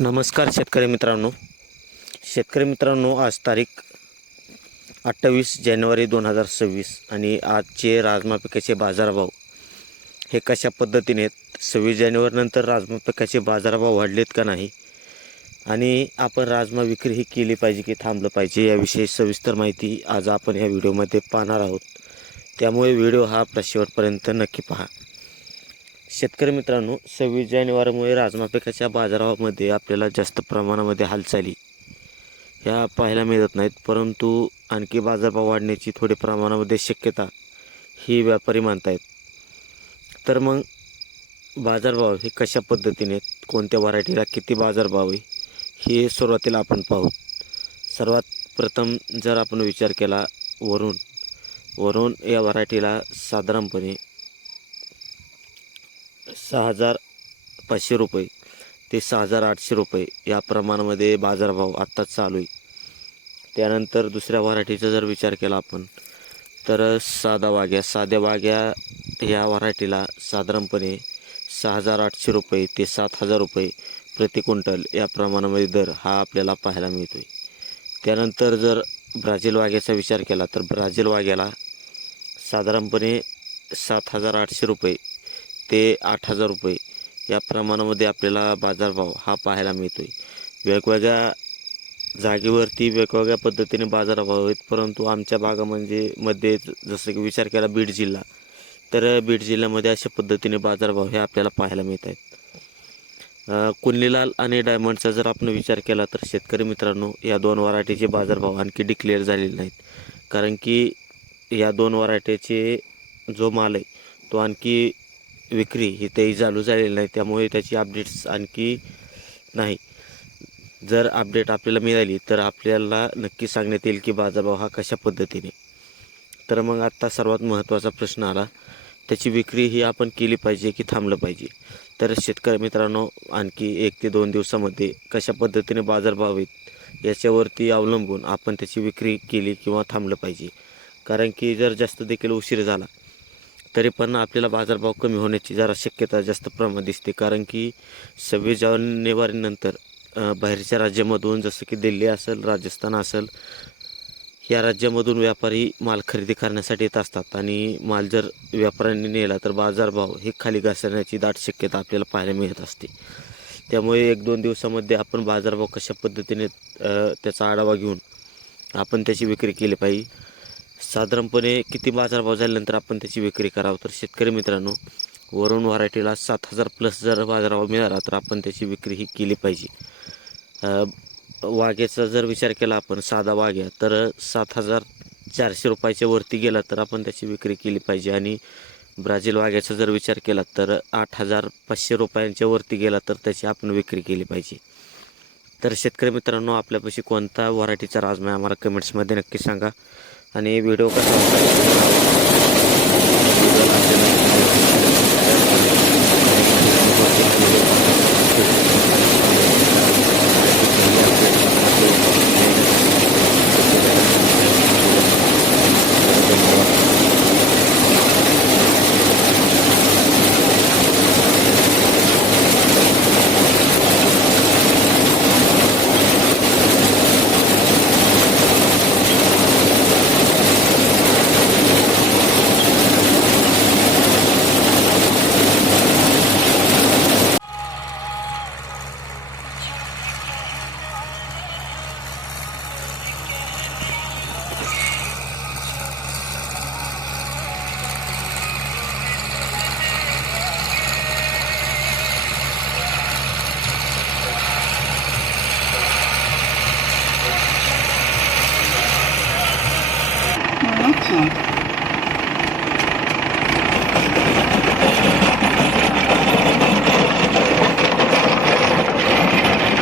नमस्कार शेतकरी मित्रांनो, आज तारीख 28 जानेवारी 2026 आणि आजचे राजमा पिकाचे बाजारभाव हे कशा पद्धतीने आहेत. 26 जानेवारीनंतर राजमा पिकाचे बाजारभाव वाढलेत का नाही आणि आपण राजमा विक्री ही केली पाहिजे की थांबलं पाहिजे याविषयी सविस्तर माहिती आज आपण या व्हिडिओमध्ये पाहणार आहोत. त्यामुळे व्हिडिओ हा आपला शेवटपर्यंत नक्की पहा. शेतकरी मित्रांनो, 26 जानेवारीमुळे राजमा पिकाच्या बाजारामध्ये आपल्याला जास्त प्रमाणामध्ये हालचाली ह्या पाहायला मिळत नाहीत, परंतु आणखी बाजारभाव वाढण्याची थोडी प्रमाणामध्ये शक्यता ही व्यापारी मानतायत. तर मग बाजारभाव हे कशा पद्धतीने आहेत, कोणत्या व्हरायटीला किती बाजारभाव आहे हे सुरुवातीला आपण पाहू. सर्वात प्रथम जर आपण विचार केला वरून या व्हरायटीला साधारणपणे 6,500 रुपये ते 6,800 रुपये या प्रमाणामध्ये बाजारभाव आत्ताच चालू आहे. त्यानंतर दुसऱ्या व्हरायटीचा जर विचार केला आपण तर साध्या वाग्या या व्हरायटीला साधारणपणे 6,800 रुपये ते 7,000 रुपये प्रति क्विंटल या प्रमाणामध्ये दर हा आपल्याला पाहायला मिळतो आहे. त्यानंतर जर ब्राझील वाग्याचा विचार केला तर ब्राझील वाग्याला साधारणपणे 7,800 रुपये ते 8,000 रुपये या प्रमाणामध्ये आपल्याला बाजारभाव हा पाहायला मिळतो आहे. वेगवेगळ्या जागेवरती वेगवेगळ्या पद्धतीने बाजारभाव आहेत, परंतु आमच्या मध्ये जसं की विचार केला बीड जिल्हा, तर बीड जिल्ह्यामध्ये अशा पद्धतीने बाजारभाव हे आपल्याला पाहायला मिळत आहेत. कुंडलीलाल आणि डायमंडचा जर आपण विचार केला तर शेतकरी मित्रांनो, या दोन व्हरायटीचे बाजारभाव आणखी डिक्लेअर झालेले नाहीत, कारण की या दोन व्हरायटीचे जो माल आहे तो आणखी विक्री ही तेही चालू झालेली नाही, त्यामुळे त्याची अपडेट्स आणखी नाही. जर अपडेट आपल्याला मिळाली तर आपल्याला नक्की सांगण्यात येईल की बाजारभाव हा कशा पद्धतीने. तर मग आत्ता सर्वात महत्त्वाचा प्रश्न आला, त्याची विक्री ही आपण केली पाहिजे की थांबलं पाहिजे. तर शेतकरी मित्रांनो, आणखी 1 ते 2 दिवसामध्ये कशा पद्धतीने बाजारभाव आहेत याच्यावरती अवलंबून आपण त्याची विक्री केली किंवा थांबलं पाहिजे. कारण की जर जास्त देखील उशीर झाला तरी पण आपल्याला बाजारभाव कमी होण्याची जरा शक्यता जास्त प्रमाणात दिसते. कारण की 26 जानेवारीनंतर बाहेरच्या राज्यामधून जसं की दिल्ली असेल, राजस्थान असेल, या राज्यामधून व्यापारी माल खरेदी करण्यासाठी येत असतात आणि माल जर व्यापाऱ्यांनी नेला तर बाजारभाव हे खाली घसरण्याची दाट शक्यता आपल्याला पाहायला मिळत असते. त्यामुळे 1-2 दिवसामध्ये आपण बाजारभाव कशा पद्धतीने त्याचा आढावा घेऊन आपण त्याची विक्री केली पाहिजे. साधारणपणे किती बाजारभाव झाल्यानंतर आपण त्याची विक्री करावं. तर शेतकरी मित्रांनो, वरून व्हरायटीला 7,000 प्लस जर बाजारभाव मिळाला तर आपण त्याची विक्री ही केली पाहिजे. वाघ्याचा जर विचार केला आपण, साधा वाघ्या, तर 7,400 रुपयाच्या वरती गेला तर आपण त्याची विक्री केली पाहिजे. आणि ब्राझील वाघ्याचा जर विचार केला तर 8,500 रुपयांच्या वरती गेला तर त्याची आपण विक्री केली पाहिजे. तर शेतकरी मित्रांनो, आपल्यापाशी कोणता व्हरायटीचा राजमा आम्हाला कमेंट्समध्ये नक्की सांगा. आणि व्हिडिओ कसा Okay.